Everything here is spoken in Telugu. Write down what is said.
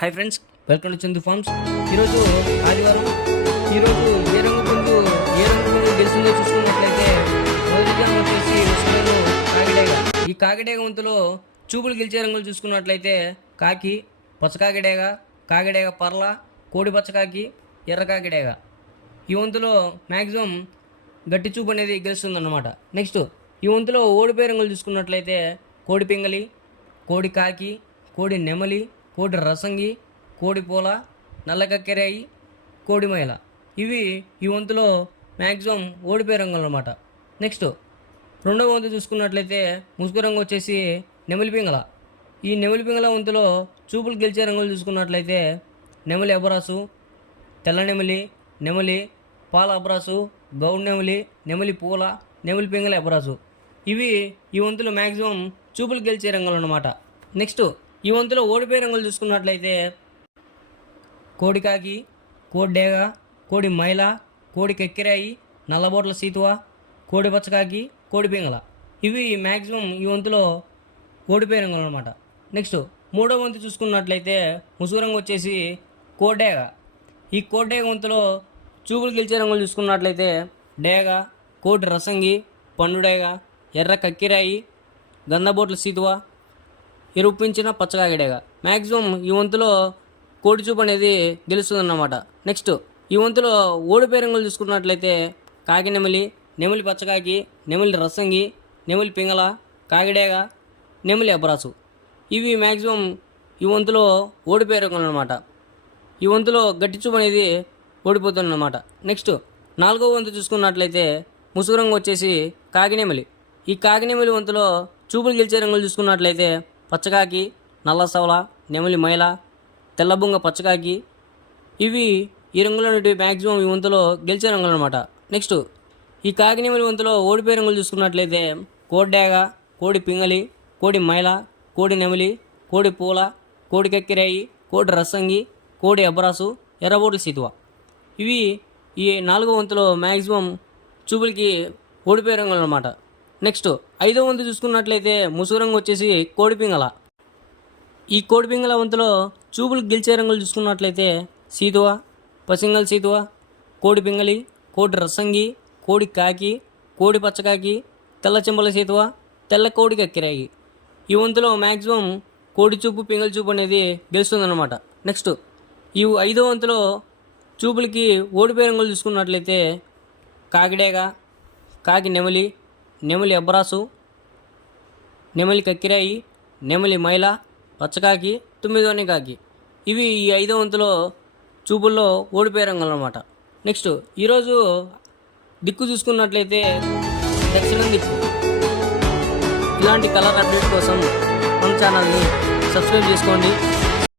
Hi friends, welcome to Chandu farms. ఈరోజు ఆదివారం. ఈరోజు ఏ రంగు ముందు గెలుస్తుందో చూసుకున్నట్లయితే మొదటిగా వచ్చేసి ఉస్మాను కాకిడేగ. ఈ కాకిడేగ వంతులో చూపులు గెలిచే రంగులు చూసుకున్నట్లయితే కాకి, పచ్చకాకిడేగ, కాకిడేగ పర్ల, కోడి పచ్చకాకి, ఎర్ర కాకిడేగ. ఈ వంతులో మ్యాక్సిమం గట్టి చూపు అనేది గెలుస్తుందన్నమాట. నెక్స్ట్ ఈ వంతులో ఓడిపోయే రంగులు చూసుకున్నట్లయితే కోడి పింగలి, కోడి కాకి, కోడి నెమలి, కోడి రసంగి, కోడి పూల, నల్ల కక్కెరాయి, కోడి మైల. ఇవి ఈ వంతులో మ్యాక్సిమం ఓడిపోయే రంగులు అనమాట. నెక్స్ట్ రెండవ వంతు చూసుకున్నట్లయితే ముసుగు రంగు వచ్చేసి నెమలి పింగళ. ఈ నెమలి పింగళ వంతులో చూపులు గెలిచే రంగులు చూసుకున్నట్లయితే నెమలి అబరాసు, తెల్ల నెమలి, నెమలి పాల అబరాసు, గౌడ్ నెమలి, నెమలి పూల, నెమలి పింగళ అబరాసు. ఇవి ఈ వంతులో మ్యాక్సిమం చూపులు గెలిచే రంగులు అన్నమాట. నెక్స్ట్ ఈ వంతులో ఓడిపోయే రంగులు చూసుకున్నట్లయితే కోడి కాకి, కోడి డేగ, కోడి మైల, కోడి కెక్కిరాయి, నల్లబోట్ల సీతువ, కోడి పచ్చకాకి, కోడి పింగళ. ఇవి మ్యాక్సిమం ఈ వంతులో ఓడిపోయే రంగులు అనమాట. నెక్స్ట్ మూడో వంతు చూసుకున్నట్లయితే ముసుగు రంగు వచ్చేసి కోడేగ. ఈ కోడేగ వంతులో చూపులు గెలిచే రంగులు చూసుకున్నట్లయితే డేగ, కోడి రసంగి, పండుడేగ, ఎర్ర కక్కిరాయి, గంధబోట్ల సీతువ, ఎరుపించిన పచ్చకాకిడేగ. మ్యాక్సిమం ఈ వంతులో కోడి చూపు అనేది గెలుస్తుందన్నమాట. నెక్స్ట్ ఈ వంతులో ఓడిపోయే రంగులు చూసుకున్నట్లయితే కాకి నెమలి, నెమలి పచ్చకాకి, నెమలి రసంగి, నెమలి పింగళ, కాకిడేగ, నెమలి అబ్రాసు. ఇవి మ్యాక్సిమం ఈ వంతులో ఓడిపోయే రంగులు అనమాట. ఈ వంతులో గట్టి చూపు అనేది ఓడిపోతుందన్నమాట. నెక్స్ట్ నాలుగో వంతు చూసుకున్నట్లయితే ముసుగు రంగు వచ్చేసి కాకినెమలి. ఈ కాకినెమలి వంతులో చూపులు గెలిచే రంగులు చూసుకున్నట్లయితే పచ్చకాకి, నల్ల సవల, నెమలి మైల, తెల్లబుంగ పచ్చకాకి. ఇవి ఈ రంగులు అనేవి మ్యాక్సిమం ఈ వంతులో గెలిచే రంగులు అనమాట. నెక్స్ట్ ఈ కాకినెమలి వంతులో ఓడిపోయే రంగులు చూసుకున్నట్లయితే కోడి డేగ, కోడి పింగలి, కోడి మైల, కోడి నెమలి, కోడి పూల, కోడి కక్కిరాయి, కోడి రసంగి, కోడి అబరాసు, ఎర్రబోటి సీతువ. ఇవి ఈ నాలుగో వంతులో మ్యాక్సిమం చూపులకి ఓడిపోయే రంగులు అనమాట. నెక్స్ట్ ఐదో వంతు చూసుకున్నట్లయితే ముసుగు రంగు వచ్చేసి కోడి పింగళ. ఈ కోడి పింగళ వంతులో చూపులు గెలిచే రంగులు చూసుకున్నట్లయితే సీతువ, పసింగల్ సీతువ, కోడి పింగలి, కోడి రసంగి, కోడి కాకి, కోడి పచ్చకాకి, తెల్ల చెంబల సీతువ, తెల్ల కోడి కక్కిరాయి. ఈ వంతులో మ్యాక్సిమం కోడి చూపు, పింగళ చూపు అనేది గెలుస్తుందన్నమాట. నెక్స్ట్ ఈ ఐదో వంతులో చూపులకి ఓడిపోయే రంగులు చూసుకున్నట్లయితే కాకిడేగ, కాకి నెమలి, నెమలి అబ్రాసు, నెమలి కక్కిరాయి, నెమలి మైల, పచ్చకాకి, తొమ్మిదోని కాకి. ఇవి ఈ ఐదో వంతులో చూపుల్లో ఓడిపోయే రంగులు అనమాట. నెక్స్ట్ ఈరోజు దిక్కు చూసుకున్నట్లయితే దక్షిణం దిక్కు. ఇలాంటి కలర్ అప్డేట్ కోసం మన ఛానల్ని సబ్స్క్రైబ్ చేసుకోండి.